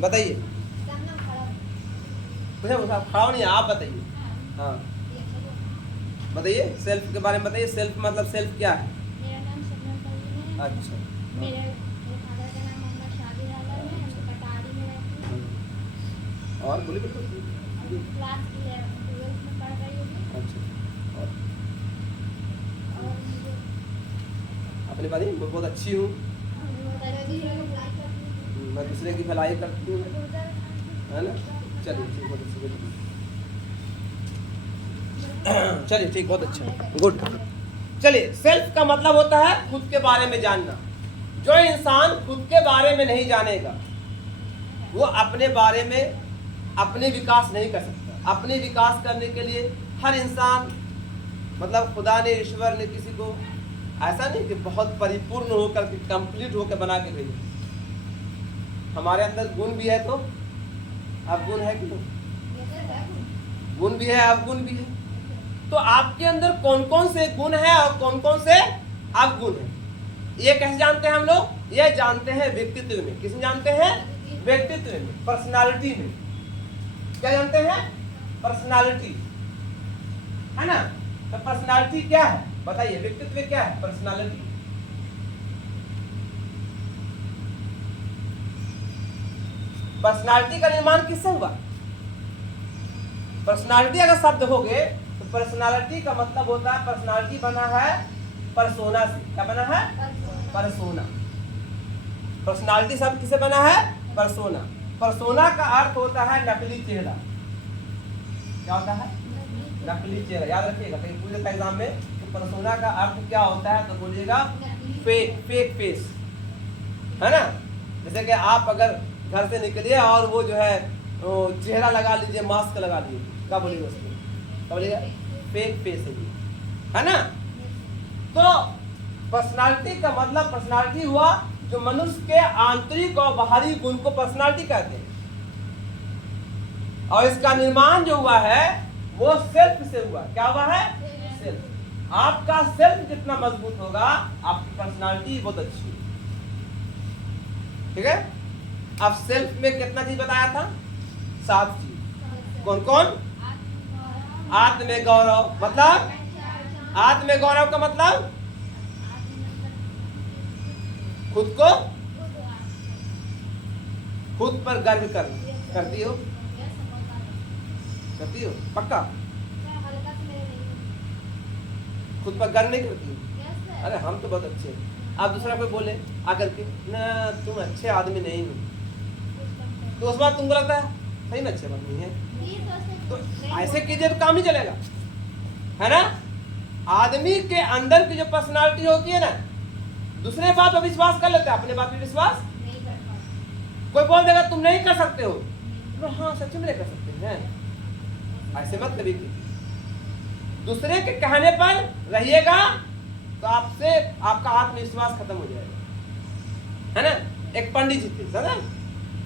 बताइए। मुझे खड़ा नहीं है, आप बताइए। हाँ बताइए, सेल्फ के बारे में बताइए। सेल्फ मतलब सेल्फ क्या है? मेरा नाम शबनम परवीन है। अच्छा, मेरे फादर का नाम मोहम्मद शादिर आलम है। मैं कटारी में रहती हूँ और बोलिए बिल्कुल। और मैं क्लास 12th में पढ़ रही हूँ। अच्छा, और मुझे अपनी बात ही बहुत अच्छी हूँ, मैं दूसरे की भलाई करती हूँ, है ना। चलिए ठीक, बहुत अच्छी, चलिए ठीक, बहुत अच्छा, गुड। चलिए, सेल्फ का मतलब होता है खुद के बारे में जानना। जो इंसान खुद के बारे में नहीं जानेगा वो अपने बारे में अपने विकास नहीं कर सकता। अपने विकास करने के लिए हर इंसान, मतलब खुदा ने, ईश्वर ने किसी को ऐसा नहीं कि बहुत परिपूर्ण होकर के, कंप्लीट होकर बना के भेजा। हमारे अंदर गुण भी है तो अवगुण है कि नहीं? गुण भी है, अवगुण भी है। तो आपके अंदर कौन कौन से गुण है और कौन कौन से अवगुण है, ये कैसे जानते हैं हम लोग? ये जानते हैं व्यक्तित्व में। किसमें जानते हैं? व्यक्तित्व में, पर्सनालिटी में। क्या जानते हैं? पर्सनालिटी, है ना। तो पर्सनालिटी क्या है बताइए? व्यक्तित्व क्या है? पर्सनालिटी। पर्सनालिटी का निर्माण किससे हुआ? पर्सनालिटी अगर शब्द हो गए तो पर्सनालिटी का मतलब होता है, पर्सनालिटी बना है परसोना से। क्या बना है? परसोना। पर्सनालिटी शब्द किसे बना है? परसोना। परसोना का अर्थ होता है नकली चेहरा। क्या होता है? नकली चेहरा। याद रखिएगा, कहीं पूछे था एग्जाम में तो परसोना का अर्थ क्या होता है, तो बोलिएगा फेक, फेक फेस, है ना। जैसे कि आप अगर घर से निकलिए और वो जो है चेहरा लगा लीजिए, मास्क लगा लीजिए, क्या बोलिएगा उसको? क्या बोलिएगा? फेक फेस है ना। तो पर्सनालिटी का मतलब, पर्सनालिटी हुआ जो मनुष्य के आंतरिक और बाहरी गुण को पर्सनालिटी कहते हैं। और इसका निर्माण जो हुआ है वो सेल्फ से हुआ। क्या हुआ है? सेल्फ। आपका सेल्फ जितना मजबूत होगा आपकी पर्सनालिटी बहुत अच्छी है। ठीक है। अब सेल्फ में कितना चीज बताया था? 7 चीज। कौन कौन? आत्म गौरव, मतलब आत्म गौरव का मतलब खुद को, खुद पर गर्व करती हो? करती हो पक्का? खुद पर गर्व नहीं करती हो? अरे हम तो बहुत अच्छे हैं। आप दूसरा कोई बोले आकर के ना तुम अच्छे आदमी नहीं हो, तो उस बात तुमको लगता है सही में अच्छे आदमी है, तो ऐसे कीजिए तो काम नहीं चलेगा, है ना। आदमी के अंदर की जो पर्सनालिटी होती है ना, दूसरे बात पर विश्वास कर लेता है, अपने बात पर विश्वास नहीं करता। कोई बोल देगा तुम नहीं कर सकते हो, तो हाँ सच में नहीं कर सकते हैं, ऐसे मत कभी। दूसरे के कहने पर रहिएगा तो आपसे आपका आत्मविश्वास खत्म हो जाएगा, है ना। एक पंडित जी थे, समझा?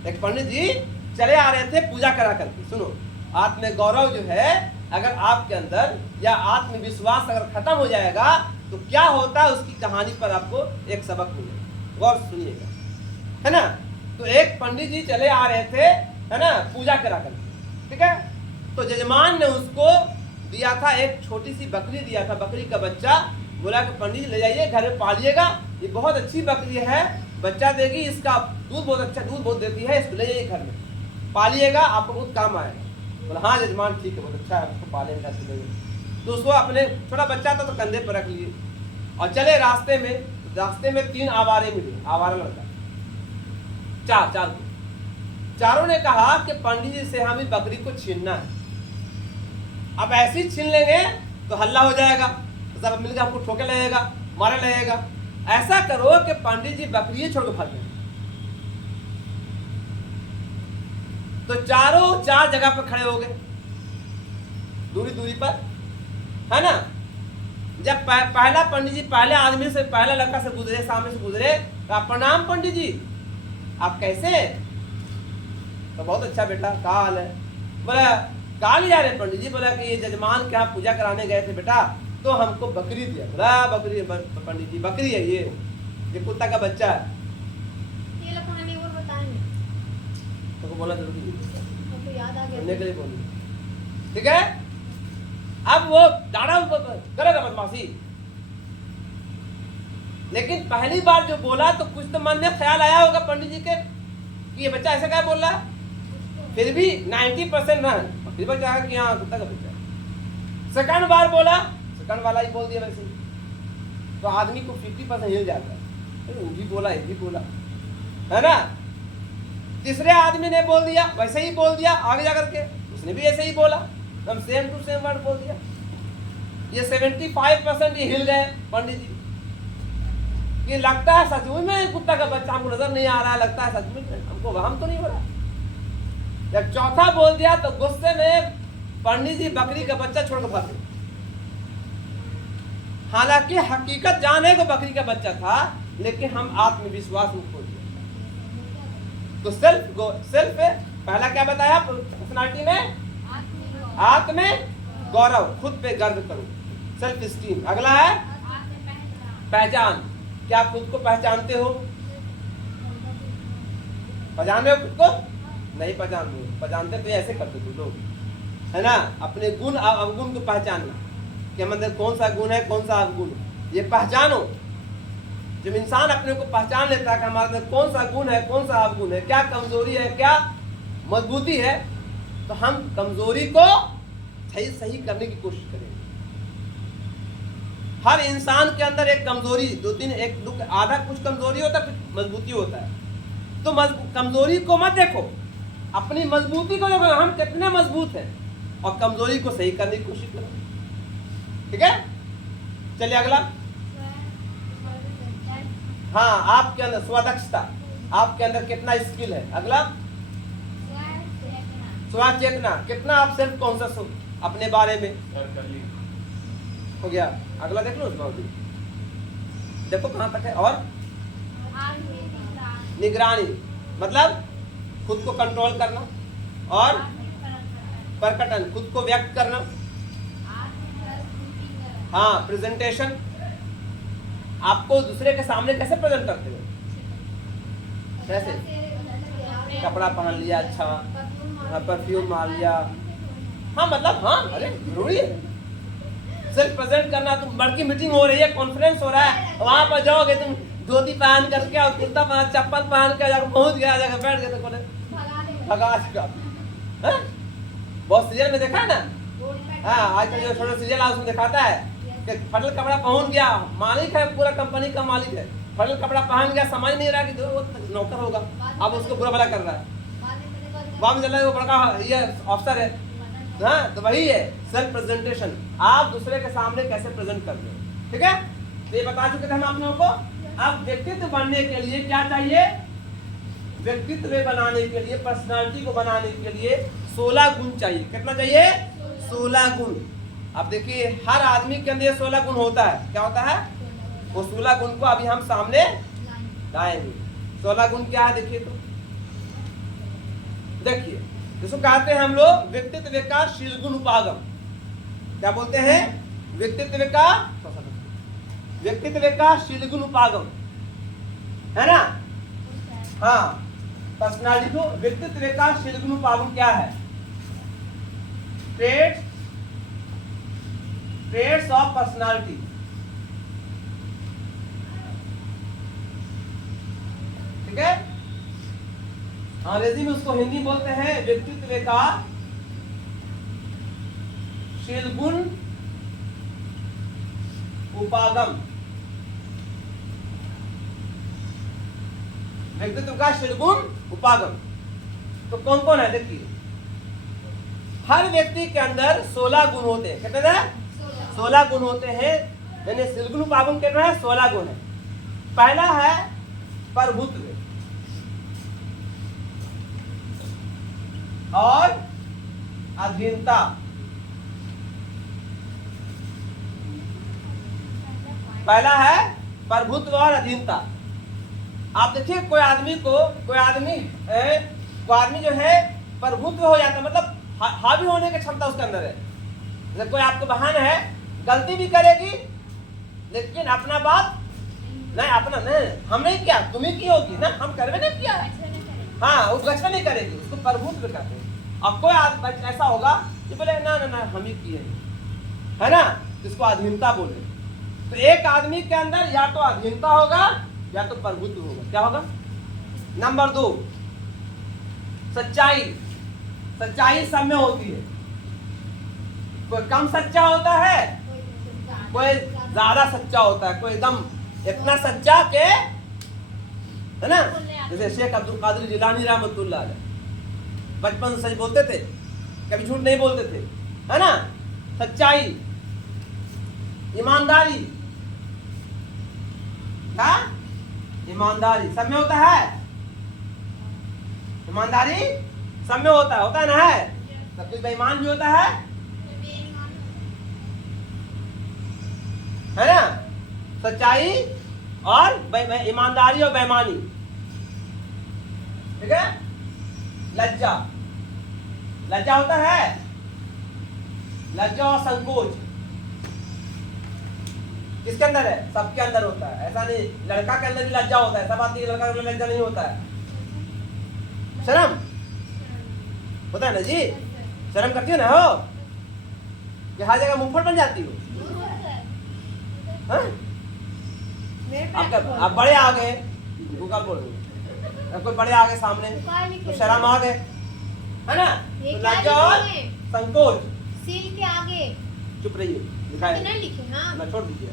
एक पंडित जी चले आ रहे थे पूजा करा करके। सुनो, आत्म गौरव जो है अगर आपके अंदर, या आत्मविश्वास अगर खत्म हो जाएगा तो क्या होता है उसकी कहानी पर आपको एक सबक मिलेगा, गौर सुनिएगा, है ना। तो एक पंडित जी चले आ रहे थे, है ना, पूजा करा करके, ठीक है। तो जजमान ने उसको दिया था एक छोटी सी बकरी दिया था, बकरी का बच्चा। बोला कि पंडित जी ले जाइए घर में पालिएगा, ये बहुत अच्छी बकरी है, बच्चा देगी, इसका दूध बहुत अच्छा, दूध बहुत देती है, इसको ले जाइए घर में पालिएगा, आपको बहुत काम आएगा। बोला हाँ जजमान ठीक है, बहुत अच्छा है, उसको पालेंगे। तो उसको अपने, छोटा बच्चा था तो कंधे पर रख लिए और चले रास्ते में 3 आवारे मिले, आवारा लड़का, चारों ने कहा कि पंडित जी से हमें बकरी को छीनना है। अब ऐसे ही छीन लेंगे तो हल्ला हो जाएगा, सब मिलकर हमको ठोके लगेगा, मारे लगेगा। ऐसा करो कि पंडित जी बकरी छोड़ के भाग जाए। तो चारों 4 जगह पर खड़े हो गए, दूरी पर, है ना। जब पहला पंडित जी पहले आदमी से, पहला लड़का से गुजरे, सामने से गुजरे, तो प्रणाम पंडित जी, आप कैसे? तो बहुत अच्छा बेटा, क्या हाल है? बोला कहाँ ले जा रहे पंडित जी? बोला कि ये जजमान के यहाँ पूजा कराने गए थे बेटा, तो हमको बकरी दिया। बोला बकरी? पंडित जी बकरी है ये कुत्ता का बच्चा है। और बताएंगे तो हमको बोलना जरूरी है, हमको याद आ सुनने गया। के लिए बोलिए, ठीक है। अब वो डाड़ा करेगा बदमाशी, लेकिन पहली बार जो बोला तो कुछ तो मन में ख्याल आया होगा पंडित जी के कि ये बच्चा ऐसा क्या बोल रहा है। फिर भी 90% ना, फिर भी क्या कि हाँ कुत्ता का बच्चा है। सेकंड बार बोला, सेकंड वाला ही बोल दिया वैसे ही, तो आदमी को 50% हिल जाता है, वो भी बोला ये भी बोला, है ना। तीसरे आदमी ने बोल दिया, वैसे ही बोल दिया, आगे जाकर के उसने भी ऐसे ही बोला, हम सेम टू सेम वर्ड बोल दिया। ये 75% ये हिल गए पंडित जी, ये लगता है सचमुच में कुत्ता का बच्चा हमको नजर नहीं आ रहा है, लगता है सचमुच में हमको वहम तो नहीं हो रहा। जब चौथा बोल दिया तो गुस्से में पंडित जी बकरी का बच्चा छोड़कर भाग गए। हालांकि हकीकत जाने को बकरी का बच्चा था, लेकिन हम आत्मविश्वास में खो दिए। तो सेल्फ पहला क्या बताया पर्सनालिटी में, आत्म गौरव, खुद पे गर्व करो, सेल्फ स्टीम। अगला है पहचान, क्या आप खुद को पहचानते हो? पहचाने हो खुद को? नहीं पहचानते हो, पहचानते तो ऐसे करते थे लोग, है ना। अपने गुण अवगुण को पहचानना कि हम अंदर कौन सा गुण है, कौन सा अवगुण, ये पहचानो। जब इंसान अपने को पहचान लेता है कि हमारे अंदर कौन सा गुण है, कौन सा अवगुण है, क्या कमजोरी है, क्या मजबूती है, तो हम कमजोरी को सही करने की कोशिश करेंगे। हर इंसान के अंदर एक कमजोरी, दो तीन, एक दुख, आधा कुछ कमजोरी होता है, कुछ मजबूती होता है। तो कमजोरी को मत देखो, अपनी मजबूती को देखो, हम कितने मजबूत हैं, और कमजोरी को सही करने की कोशिश करो, ठीक है। चलिए अगला, हाँ, आपके अंदर स्वदक्षता, आपके अंदर कितना स्किल है। अगला स्वचेतना, कितना आप सेल्फ कॉन्शियस हो अपने बारे में, हो गया। अगला देख लो, देखो कहां तक है। और निगरानी, मतलब खुद को कंट्रोल करना, और प्रकटन, खुद को व्यक्त करना, हाँ, प्रेजेंटेशन, आपको दूसरे के सामने कैसे प्रेजेंट करते हो, कैसे, कपड़ा पहन लिया, अच्छा परफ्यूम मार लिया, हाँ मतलब, हाँ अरे जरूरी है सेल्फ प्रेजेंट करना। तुम बड़की मीटिंग हो रही है, कॉन्फ्रेंस हो रहा है, वहां पर जाओगे तुम धोती पहन करके और कुर्ता पहन, चप्पल पहन के जाकर पहुंच गया, जाकर बैठ गए तो बोले भगा देगा। बहुत सीरियल में देखा है ना, हाँ आजकल जो छोटा सीरियल है उसमें दिखाता है कि फटल कपड़ा पहन गया, मालिक है, पूरा कंपनी का मालिक है, फटल कपड़ा पहन गया, समझ नहीं रहा कि वो नौकर होगा, अब उसको बुरा भला कर रहा है, बाद में चल रहा है वो बड़ा ये अफसर है। हाँ, तो वही है सेल्फ प्रेजेंटेशन, आप दूसरे के सामने कैसे प्रेजेंट करते हो, ठीक है। तो ये बता चुके थे हम आप लोगों को। अब व्यक्तित्व बनने के लिए क्या चाहिए, व्यक्तित्व बनाने के लिए, पर्सनालिटी को बनाने के लिए 16 गुण चाहिए। कितना चाहिए? 16 गुण। अब देखिए हर आदमी के अंदर 16 गुण होता है। क्या होता है? वो 16 गुण को अभी हम सामने लाएंगे। 16 गुण क्या है देखिए, तो देखिए जिसको कहते हैं हम लोग व्यक्तित्व का शीलगुण उपागम। क्या बोलते हैं? व्यक्तित्व का शीलगुण उपागम, है ना। हाँ, पर्सनालिटी को व्यक्तित्व का शीलगुण उपागम क्या है? Traits of personality. ठीक है, अंग्रेजी में उसको हिंदी बोलते हैं व्यक्तित्व का शीलगुण उपागम। व्यक्तित्व का शीलगुण उपागम तो कौन कौन है? देखिए हर व्यक्ति के अंदर 16 गुण होते हैं। कितने हैं? 16 गुण होते हैं। यानी शीलगुण उपागम कितना है? 16 गुण है। पहला है प्रभुत्व और अधीनता। पहला है प्रभुत्व और अधीनता। आप देखिए कोई आदमी जो है प्रभुत्व हो जाता है, मतलब हावी होने की क्षमता उसके अंदर है। जैसे कोई आपको बहन है, गलती भी करेगी लेकिन अपना बात नहीं, अपना नहीं, हम नहीं किया, तुम ही की होगी ना, हम करवे नहीं किया, हाँ वो गच्छा नहीं करेगी, उसको प्रभुत्व कहते हैं। अब कोई आदमी ऐसा होगा कि बोले ना ना ना हम ही किए है ना, जिसको अधीनता बोले। तो एक आदमी के अंदर या तो अधीनता होगा या तो प्रभुत्व होगा। क्या होगा? नंबर 2 सच्चाई। सच्चाई सब में होती है। कोई कम सच्चा होता है, कोई ज्यादा सच्चा होता है, कोई एकदम इतना सच्चा के, है ना। जैसे शेख अब्दुल कादिर जिलानी रहमतुल्लाह अलैह बचपन से सच बोलते थे, कभी झूठ नहीं बोलते थे, है ना। सच्चाई, ईमानदारी, क्या ईमानदारी सब में होता है। ईमानदारी सब में होता है ना। है सब कोई बेईमान भी होता है ना। सच्चाई और ईमानदारी और बेईमानी, ठीक है। लज्जा, लज्जा होता है, लज्जा और संकोच किसके अंदर है? सबके अंदर होता है। ऐसा नहीं लड़का के अंदर भी लज्जा होता है, सब आदमी के लड़का के अंदर लज्जा नहीं होता है। शर्म होता है ना जी, शर्म करती हो ना हो कि हर जगह मुंहफट बन जाती हो। हाँ? आप बड़े आ गए, गूगल बोल रहे, कोई बड़े आ गए सामने तो शर्म आ गए, है ना। तो लज्जा और संकोच। सील के आगे चुप रहिए, दिखाए नहीं लिखे। हाँ ना, छोड़ दीजिए।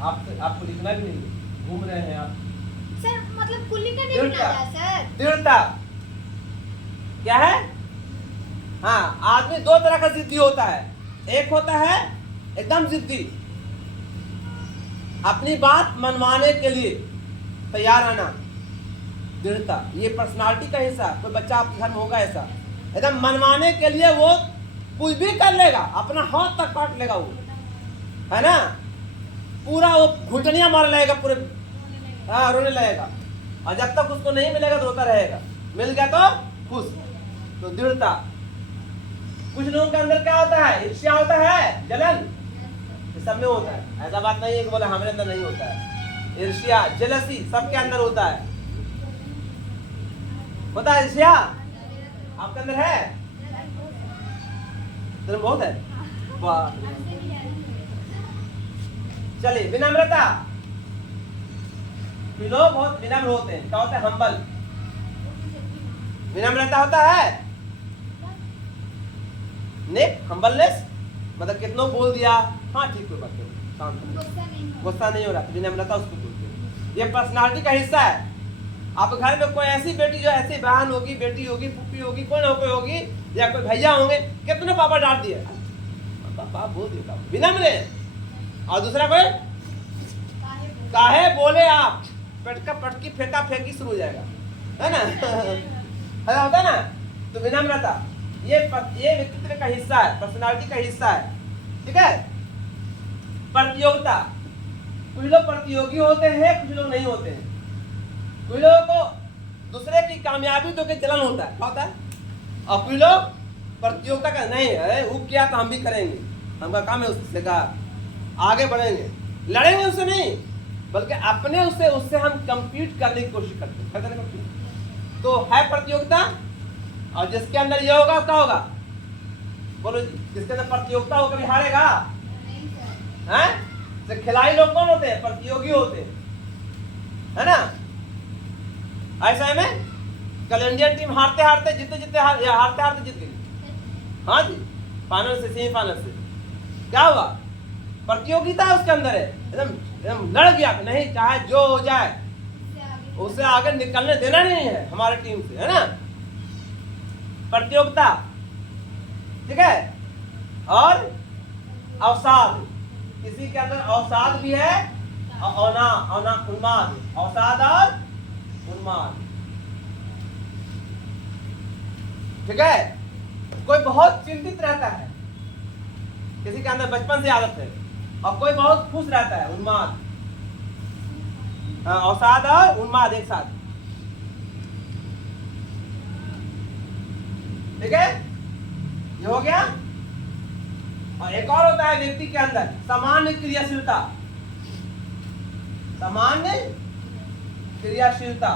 आपको लिखना भी नहीं, घूम रहे हैं आप सर, मतलब कुल्ली का नहीं बनाया सर। दृढ़ता क्या है? हाँ, आदमी दो तरह का जिद्दी होता है। एक होता है एकदम जिद्दी, अपनी बात मनवाने के लिए तैयार रहना, दृढ़ता। ये पर्सनालिटी का हिस्सा। कोई बच्चा आपके घर में होगा ऐसा, एकदम मनवाने के लिए वो कुछ भी कर लेगा, अपना हाथ तक काट लेगा वो, है ना। पूरा वो घुटनियां मार लेगा, पूरे हाँ रोने लगेगा। और जब तक उसको नहीं मिलेगा तो रोता रहेगा, मिल गया तो खुश। तो दृढ़ता। कुछ लोगों के अंदर क्या होता है? ईर्ष्या होता है, जलन, ये सब में होता है। ऐसा बात नहीं है कि बोले हमारे अंदर नहीं होता है। ईर्ष्या, जेलसी सबके अंदर होता है। होता है ईर्ष्या आपके अंदर है? तेरे बहुत है। वाह, चलिए विनम्रता। लोग बहुत विनम्र होते हैं। क्या होता है? हम्बल। विनम्रता होता है नेक, हम्बलनेस, मतलब कितनों बोल दिया, हाँ ठीक कोई बात नहीं, शांत, गुस्सा नहीं हो रहा, विनम्रता उसको बोलते हैं। ये पर्सनालिटी का हिस्सा है। आप घर में कोई ऐसी बेटी जो ऐसी बहन होगी, बेटी होगी, फूफी होगी, कोई ना कोई होगी, या कोई भैया होंगे, कितने पापा डांट दिए, पापा बोल दिया, विनम्र। और दूसरा कोई काहे बोले आप, पटका पटकी फेंका फेंकी शुरू हो जाएगा, है ना। ऐसा होता है ना। तो विनम्रता ये व्यक्तित्व का हिस्सा है, पर्सनालिटी का हिस्सा है, ठीक है। प्रतियोगिता। कुछ लोग प्रतियोगी होते हैं, कुछ लोग नहीं होते हैं। कुछ लोगों को दूसरे की कामयाबी तो के जलन होता है, होता है। और कुछ लोग प्रतियोगिता का नहीं है, वो किया तो हम भी करेंगे, हमारा काम है उससे का आगे बढ़ेंगे, लड़ेंगे उससे नहीं, बल्कि अपने उससे हम कंपीट करने की कोशिश करते हैं। तो है प्रतियोगिता। और जिसके अंदर ये होगा क्या होगा? बोलो जी, जिसके अंदर प्रतियोगिता हो कभी हारेगा? हैं? तो खिलाड़ी लोग कौन होते हैं? प्रतियोगी होते हैं, है ना। ऐसा में कल इंडियन टीम हारते हारते जीत गई। हाँ जी, फाइनल से सेमीफाइनल से क्या हुआ? प्रतियोगिता उसके अंदर है, एकदम लड़ गया, नहीं चाहे जो हो जाए उससे आगे निकलने देना नहीं है हमारे टीम से, है ना। प्रतियोगिता, ठीक है। और अवसाद, किसी के अंदर अवसाद भी है और उन्माद, अवसाद और उन्माद, ठीक है। कोई बहुत चिंतित रहता है, किसी के अंदर बचपन से आदत है, और कोई बहुत खुश रहता है, उन्माद। अवसाद और उन्माद एक साथ, ठीक है। ये हो गया। और एक और होता है व्यक्ति के अंदर सामान्य क्रियाशीलता। सामान्य क्रियाशीलता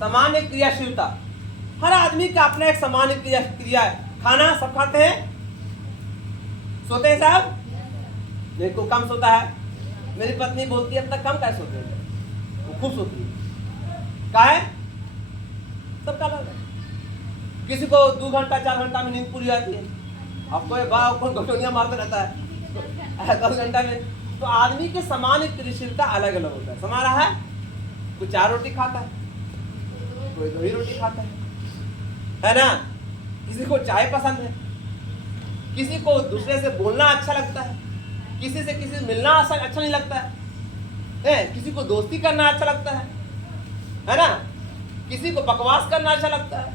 सामान्य क्रियाशीलता, हर आदमी का अपना एक सामान्य क्रिया है। खाना सब खाते हैं, सोते हैं साहब, नहीं को कम सोता है। मेरी पत्नी बोलती है अब तक कम कैसे सोते हैं, वो खूब सोती है। क्या है, सबका अलग है। किसी को 2 घंटा 4 घंटा में नींद पूरी आती है, अब कोई बाप को घटोनिया मारता रहता है 10 घंटा में। तो आदमी के सामान्य क्रियाशीलता अलग अलग होता है। समारा है, कोई 4 रोटी खाता है, कोई 2 ही रोटी खाता है ना। किसी को चाय पसंद है, किसी को दूसरे से बोलना अच्छा लगता है, किसी से मिलना अच्छा नहीं लगता है, किसी को दोस्ती करना अच्छा लगता है ना। किसी को बकवास करना अच्छा लगता है,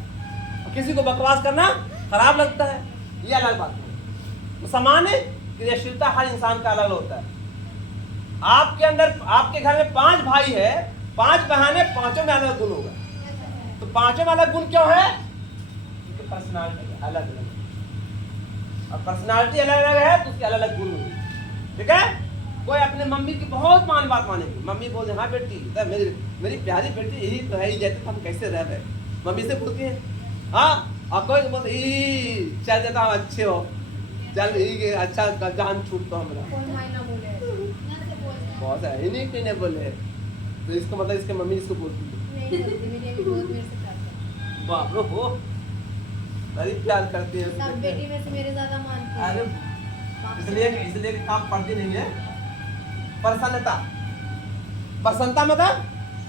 किसी को बकवास करना खराब लगता है, ये अलग बात है। सामान्य क्रियाशीलता हर इंसान का अलग होता है। आपके अंदर, आपके घर में 5 भाई है, 5 बहन है, 5 में अलग गुण होगा। तो 5 में अलग गुण क्यों है? तो पर्सनालिटी अलग अलग है, और पर्सनालिटी अलग अलग है तो उसके अलग अलग गुण होंगे। ठीक है, कोई अपने मम्मी की बहुत बात मानेगी। मम्मी बोलते हाँ बेटी, मेरी प्यारी बेटी, यही तो है ही, जैसे हम कैसे रह रहे, मम्मी से पूछती है। हाँ, और कोई बोलते चल जाता हम अच्छे हो, चल अच्छा जान छूट तो हमारा बहुत है, इन्हीं ने बोले। तो इसको मतलब इसके मम्मी इसको बोलती है, बाप रे हो, बड़ी प्यार करती है सब बेटी में से मेरे ज्यादा मानती है। अरे इसलिए काम पढ़ती नहीं है। प्रसन्नता मतलब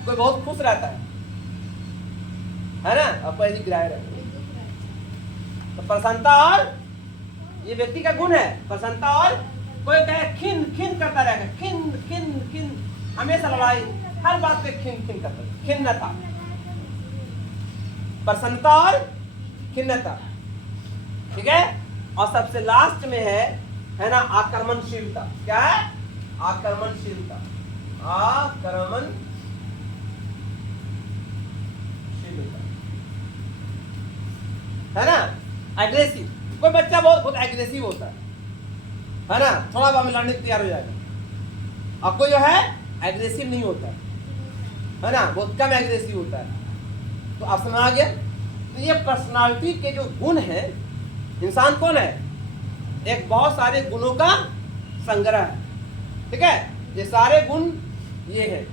कोई बहुत खुश रहता है ना, अब ऐसी गिराए रहते हैं। तो प्रसन्नता और ये व्यक्ति का गुण है, प्रसन्नता। और कोई कहे खिन करता रहेगा, खिन हमेशा लड़ाई, हर बात पे खिन करता, खिन्नता, प्रसन्नता और खिन्नता। ठीक है, और सबसे लास्ट में है ना आक्रमणशीलता। क्या है? आक्रमणशीलता, है ना, एग्रेसिव। कोई बच्चा बहुत एग्रेसिव होता है ना, थोड़ा बहुत लड़ने को तैयार हो जाएगा। और कोई जो है एग्रेसिव नहीं होता है ना, बहुत कम एग्रेसिव होता है। तो आप समझ आ गया। तो ये पर्सनालिटी के जो गुण है, इंसान कौन है? एक बहुत सारे गुणों का संग्रह है। ठीक है, ये सारे गुण ये है।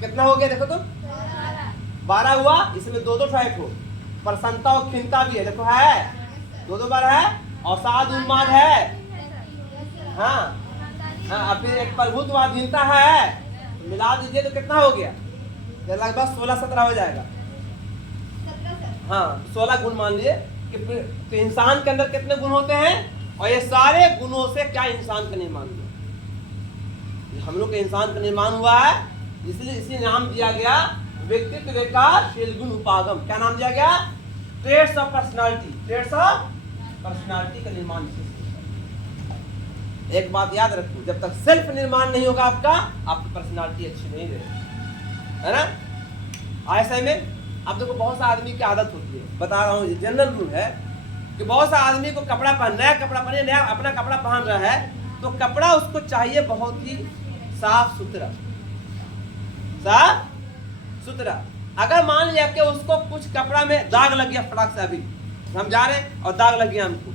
कितना हो गया देखो तो, 12 हुआ। इसमें 2 टाइप हो, प्रसन्नता और खिन्नता भी है। देखो है 2 बार है, और साध उन्माद है। हाँ, फिर एक प्रभुत्वाधीनता है, मिला दीजिए तो कितना हो गया? लगभग 16-17 हो जाएगा। हाँ, 16 गुण मान लिए कि तो इंसान के अंदर कितने गुण होते हैं, और ये सारे गुणों से क्या इंसान का निर्माण हुआ? हम लोग के इंसान का निर्माण हुआ है, इसलिए इसी नाम दिया गया व्यक्तित्व विकासशील गुण उपागम। क्या नाम दिया गया? Traits of personality. Traits of personality का निर्माण। एक बात याद रखो, जब तक सेल्फ निर्माण नहीं होगा आपका, आपकी पर्सनालिटी अच्छी नहीं रहेगी, है ना। ऐसे में अब देखो, बहुत सा आदमी की आदत होती है, बता रहा हूँ, जनरल रूल है कि बहुत सा आदमी को कपड़ा पहन, नया कपड़ा पहने, नया अपना कपड़ा पहन रहा है, तो कपड़ा उसको चाहिए बहुत ही साफ सुथरा। अगर मान लिया कि उसको कुछ कपड़ा में दाग लग गया, फटाक से, अभी हम जा रहे हैं और दाग लग गया हमको,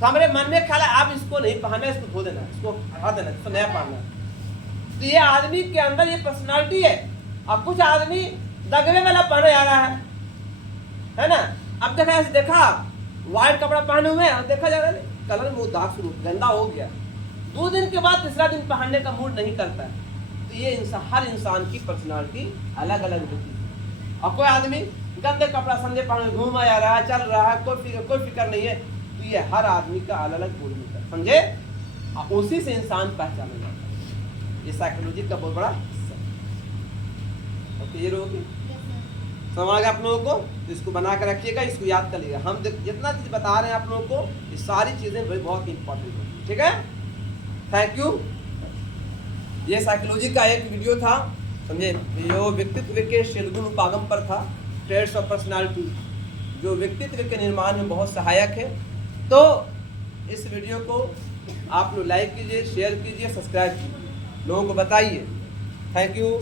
तो हमारे मन में ख्याल है आप इसको नहीं पहनना, इसको धो देना, इसको हटा देना, इसको नया पहनना। तो ये आदमी के अंदर ये पर्सनालिटी है। और कुछ आदमी दगवे वाला पहने आ रहा है ना। अब देखा व्हाइट कपड़ा पहने हुए और देखा जा रहा है कलर में दाग शुरू, गंदा हो गया, 2 दिन के बाद तीसरा दिन पहनने का मूड नहीं करता है। तो ये हर इंसान की पर्सनालिटी अलग अलग होती है। और कोई आदमी गंदे कपड़ा संदे पहने घूमा जा रहा है, चल रहा है, कोई फिक्र नहीं है। तो ये हर आदमी का अलग अलग गुण होता है, समझे। उसी से इंसान पहचाना जाता है। ये साइकोलॉजी का बहुत बड़ा हिस्सा है। क्लियर होगी? समझ आप लोगों को? तो इसको बना कर रखिएगा, इसको याद कर लीजिएगा। हम जितना चीज बता रहे हैं आप लोगों को, ये सारी चीजें बहुत इंपॉर्टेंट होती है। ठीक है, थैंक यू। ये साइकोलॉजी का एक वीडियो था, समझे, जो व्यक्तित्व के शील गुण उपागम पर था, ट्रेड्स ऑफ पर्सनालिटी, जो व्यक्तित्व के निर्माण में बहुत सहायक है। तो इस वीडियो को आप लोग लाइक कीजिए, शेयर कीजिए, सब्सक्राइब कीजिए, लोगों को बताइए। Thank you.